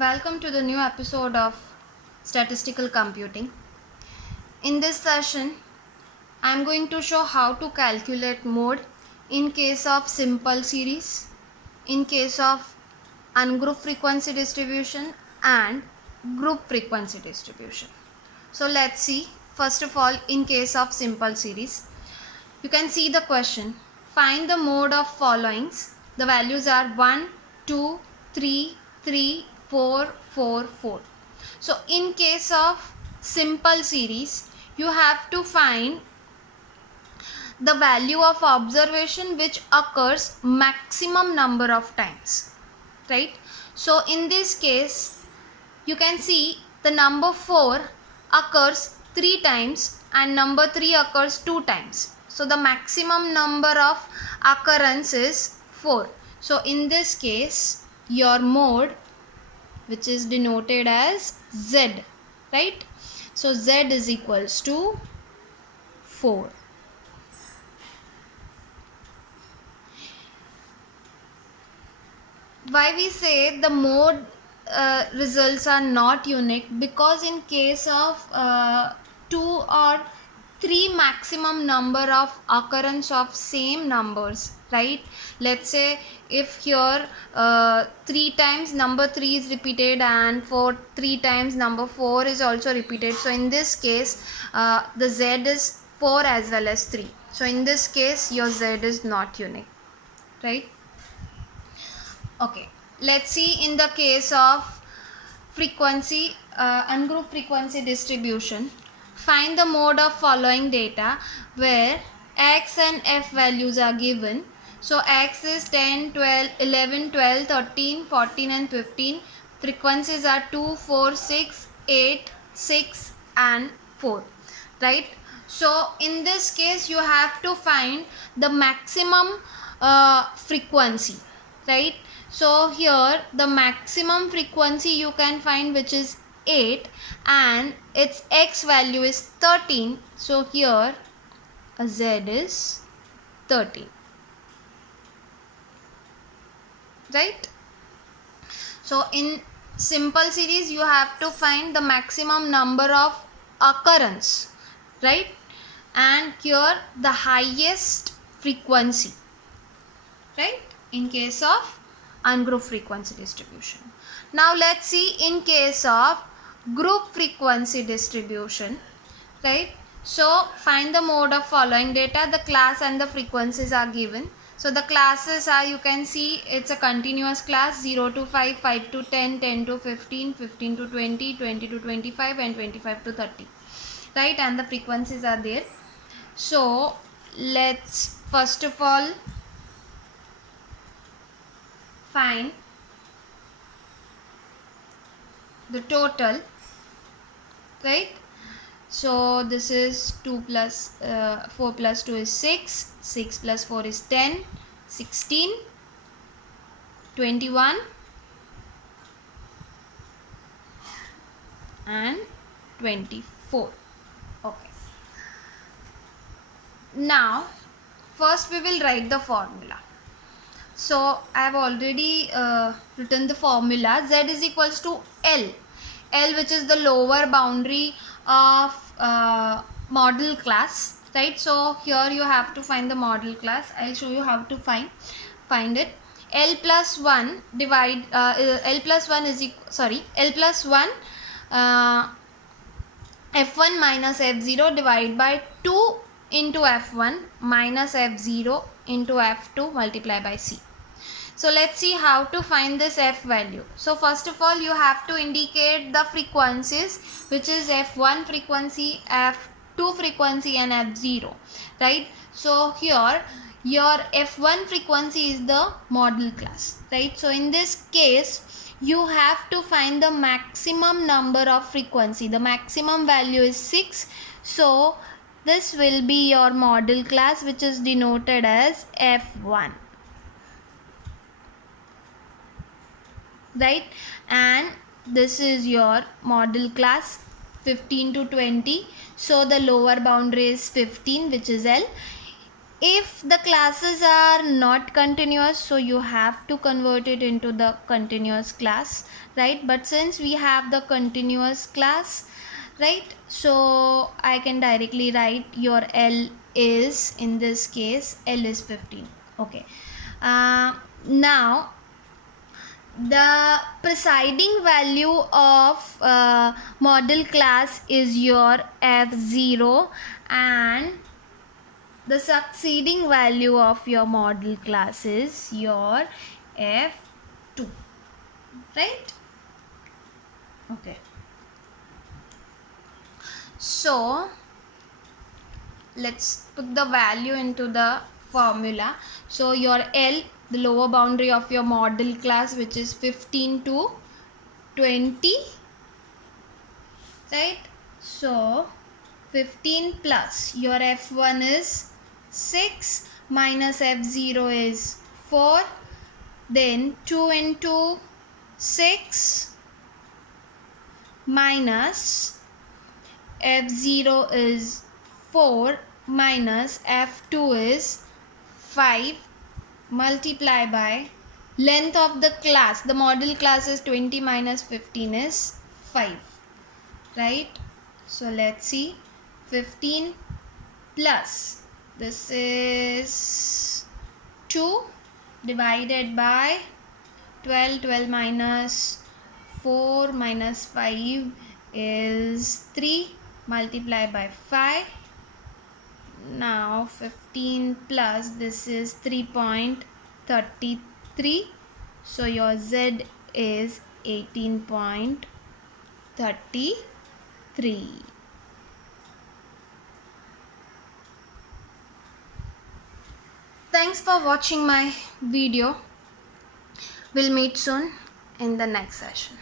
Welcome to the new episode of Statistical Computing. In this session, I am going to show how to calculate mode in case of simple series, in case of ungrouped frequency distribution and group frequency distribution. So let's see. First of all, in case of simple series, you can see the question. Find the mode of followings. The values are 1, 2, 3, 3, 4, 4, 4. So in case of simple series, you have to find the value of observation which occurs maximum number of times, right? So in this case, you can see the number 4 occurs 3 times and number 3 occurs 2 times. So the maximum number of occurrence is 4. So in this case, your mode, which is denoted as Z, right? So Z is equals to 4. Why we say the mode results are not unique? Because in case of 2 or 3 maximum number of occurrence of same numbers, right? Let's say if here 3 times number 3 is repeated and 3 times number 4 is also repeated. So in this case the Z is 4 as well as 3. So in this case your Z is not unique, right? Okay, let's see in the case of frequency, ungrouped frequency distribution. Find the mode of following data where x and f values are given. So x is 10, 12, 11, 12, 13, 14 and 15. Frequencies are 2, 4, 6, 8, 6 and 4, right? So in this case you have to find the maximum frequency, right? So here the maximum frequency you can find, which is 8, and its x value is 13. So here a Z is 13, right? So in simple series you have to find the maximum number of occurrence, right? And here the highest frequency, right? In case of ungrouped frequency distribution. Now let's see in case of group frequency distribution, right? So find the mode of following data. The class and the frequencies are given. So the classes are, you can see it's a continuous class, 0 to 5, 5 to 10, 10 to 15, 15 to 20, 20 to 25 and 25 to 30, right? And the frequencies are there. So let's first of all find the total, right? So this is 2 plus 4 plus 2 is 6, 6 plus 4 is 10, 16, 21 and 24. Okay, now first we will write the formula. So I have already written the formula. Z is equals to L, which is the lower boundary of model class, right? So here you have to find the model class. I'll show you how to find it. L plus 1 divide L plus 1 is L plus 1 f1 minus f0 divided by 2 into f1 minus f0 into f2 multiplied by c. So let's see how to find this f value. So first of all you have to indicate the frequencies, which is f1 frequency, f2 frequency and f0, right? So here your f1 frequency is the model class, right? So in this case you have to find the maximum number of frequency. The maximum value is 6. So this will be your model class, which is denoted as f1, right? And this is your model class 15 to 20. So the lower boundary is 15, which is L. If the classes are not continuous, so you have to convert it into the continuous class, right? But since we have the continuous class, right, so I can directly write your L is, in this case, L is 15. Okay. Now the presiding value of model class is your F0, and the succeeding value of your model class is your F2, right? Okay. So let's put the value into the formula. So your L, the lower boundary of your model class, which is 15 to 20, right? So 15 plus your F1 is 6 minus F0 is 4, then 2 into 6 minus F0 is 4 minus F2 is 5, multiply by length of the class. The model class is 20 minus 15 is 5, right? So let's see, 15 plus, this is 2 divided by 12, 12 minus 4 minus 5 is 3, multiply by 5. Now 15 plus, this is 3.33, so your Z is 18.33. Thanks for watching my video. We'll meet soon in the next session.